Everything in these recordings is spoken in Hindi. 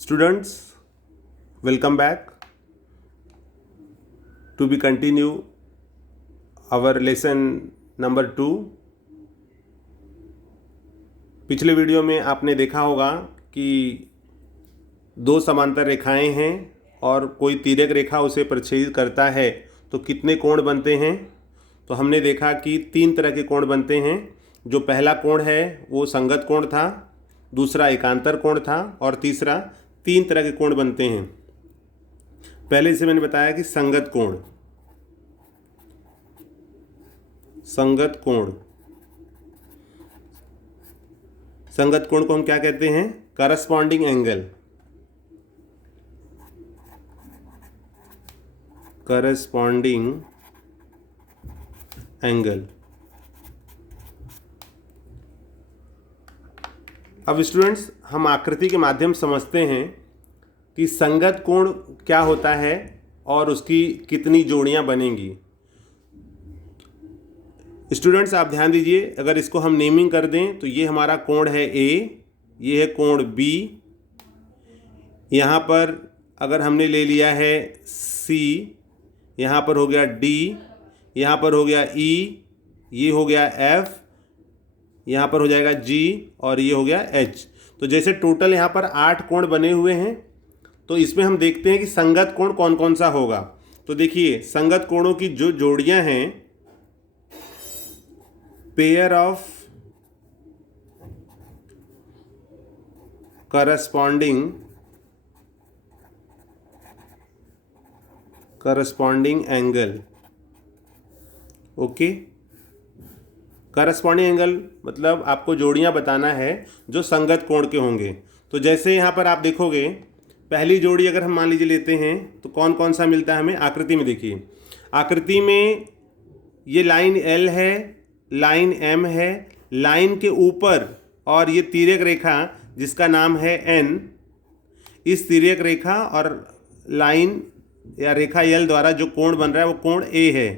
Students, welcome back to be continue our lesson number 2। पिछले वीडियो में आपने देखा होगा कि दो समांतर रेखाएं हैं और कोई तिर्यक रेखा उसे प्रच्छेदित करता है तो कितने कोण बनते हैं। तो हमने देखा कि 3 तरह के कोण बनते हैं। जो पहला कोण है वो संगत कोण था, दूसरा एकांतर कोण था और तीसरा 3 तरह के कोण बनते हैं। पहले से मैंने बताया कि संगत कोण को हम क्या कहते हैं? Corresponding angle. अब स्टूडेंट्स, हम आकृति के माध्यम समझते हैं कि संगत कोण क्या होता है और उसकी कितनी जोड़ियां बनेंगी। स्टूडेंट्स आप ध्यान दीजिए, अगर इसको हम नेमिंग कर दें तो ये हमारा कोण है ए, ये है कोण बी। यहाँ पर अगर हमने ले लिया है सी, यहाँ पर हो गया डी, यहाँ पर हो गया ई, ये हो गया एफ, यहाँ पर हो जाएगा जी और ये हो गया एच। तो जैसे टोटल यहाँ पर 8 कोण बने हुए हैं, तो इसमें हम देखते हैं कि संगत कोण कौन कौन सा होगा। तो देखिए, संगत कोणों की जो जोड़ियां हैं, pair of corresponding angle. Okay, corresponding angle मतलब आपको जोड़ियां बताना है जो संगत कोण के होंगे। तो जैसे यहाँ पर आप देखोगे, पहली जोड़ी अगर हम मान लीजिए लेते हैं तो कौन कौन सा मिलता है हमें। आकृति में देखिए, आकृति में ये लाइन एल है, लाइन एम है, लाइन के ऊपर और ये तिर्यक रेखा जिसका नाम है एन। इस तिर्यक रेखा और लाइन या रेखा एल द्वारा जो कोण बन रहा है वो कोण ए है।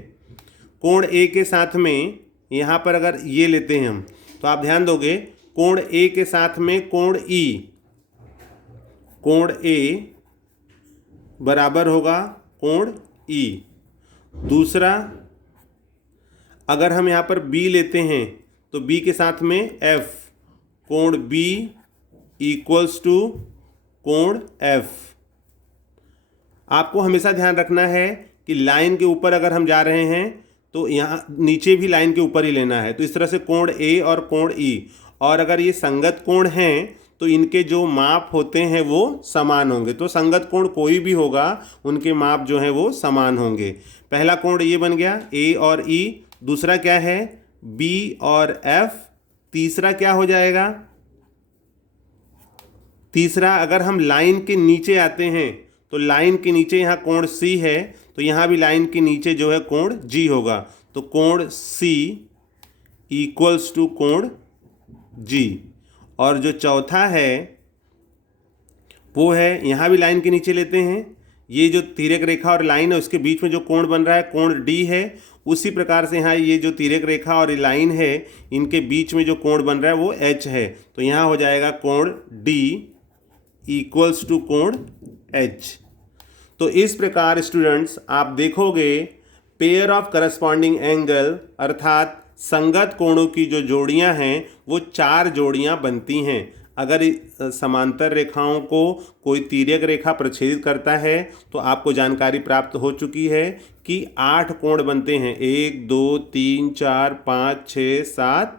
कोण ए के साथ में यहाँ पर अगर ये लेते हैं हम, तो आप ध्यान दोगे कोण ए के साथ में कोण ए बराबर होगा कोण ई। दूसरा, अगर हम यहाँ पर बी लेते हैं तो बी के साथ में एफ, कोण बी इक्वल्स टू कोण एफ। आपको हमेशा ध्यान रखना है कि लाइन के ऊपर अगर हम जा रहे हैं तो यहाँ नीचे भी लाइन के ऊपर ही लेना है। तो इस तरह से कोण ए और कोण ई, और अगर ये संगत कोण हैं तो इनके जो माप होते हैं वो समान होंगे। तो संगत कोण कोई भी होगा, उनके माप जो हैं वो समान होंगे। पहला कोण ये बन गया ए और ई। दूसरा क्या है? बी और एफ। तीसरा क्या हो जाएगा? तीसरा, अगर हम लाइन के नीचे आते हैं तो लाइन के नीचे यहाँ कोण सी है, तो यहाँ भी लाइन के नीचे जो है कोण जी होगा। तो कोण सी इक्वल्स टू कोण जी। और जो चौथा है वो है, यहाँ भी लाइन के नीचे लेते हैं, ये जो तिर्यक रेखा और लाइन है उसके बीच में जो कोण बन रहा है कोण डी है। उसी प्रकार से यहाँ ये जो तिर्यक रेखा और लाइन है इनके बीच में जो कोण बन रहा है वो एच है। तो यहाँ हो जाएगा कोण डी इक्वल्स टू कोण एच। तो इस प्रकार स्टूडेंट्स आप देखोगे पेयर ऑफ करस्पॉन्डिंग एंगल अर्थात संगत कोणों की जो जोड़ियां हैं वो 4 जोड़ियां बनती हैं। अगर समांतर रेखाओं को कोई तिर्यक रेखा प्रच्छेदित करता है तो आपको जानकारी प्राप्त हो चुकी है कि 8 कोण बनते हैं। 1 2 3 4 5 6 7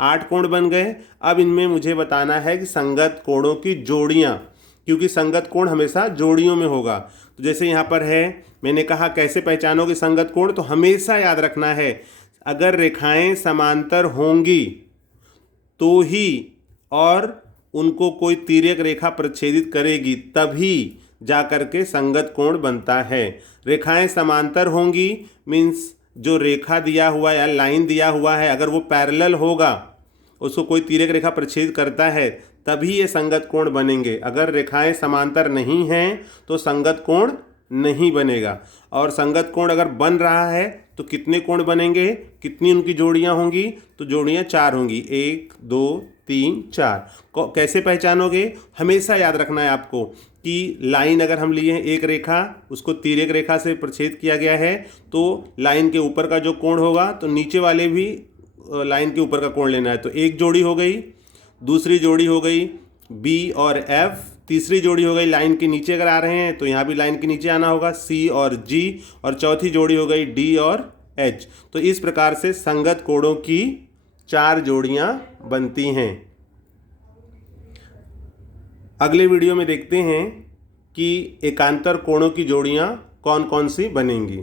8 कोण बन गए। अब इनमें मुझे बताना है कि संगत कोणों की जोड़ियां, क्योंकि संगत कोण हमेशा जोड़ियों में होगा। तो जैसे यहाँ पर है, मैंने कहा कैसे पहचानोगे संगत कोण, तो हमेशा याद रखना है अगर रेखाएं समांतर होंगी तो ही और उनको कोई तिर्यक रेखा प्रच्छेदित करेगी तभी जा करके संगत कोण बनता है। रेखाएं समांतर होंगी मीन्स जो रेखा दिया हुआ या लाइन दिया हुआ है अगर वो पैरेलल होगा, उसको कोई तिर्यक रेखा प्रच्छेदित करता है तभी ये संगत कोण बनेंगे। अगर रेखाएं समांतर नहीं हैं तो संगत कोण नहीं बनेगा। और संगत कोण अगर बन रहा है तो कितने कोण बनेंगे, कितनी उनकी जोड़ियां होंगी? तो जोड़ियां 4 होंगी, 1 2 3 4। कैसे पहचानोगे? हमेशा याद रखना है आपको कि लाइन अगर हम लिए हैं एक रेखा, उसको तिर्यक रेखा से प्रछेद किया गया है, तो लाइन के ऊपर का जो कोण होगा तो नीचे वाले भी लाइन के ऊपर का कोण लेना है। तो एक जोड़ी हो गई, दूसरी जोड़ी हो गई बी और एफ, तीसरी जोड़ी हो गई लाइन के नीचे अगर आ रहे हैं तो यहाँ भी लाइन के नीचे आना होगा सी और जी, और चौथी जोड़ी हो गई डी और एच। तो इस प्रकार से संगत कोणों की 4 जोड़ियाँ बनती हैं। अगले वीडियो में देखते हैं कि एकांतर कोणों की जोड़ियाँ कौन कौन सी बनेंगी।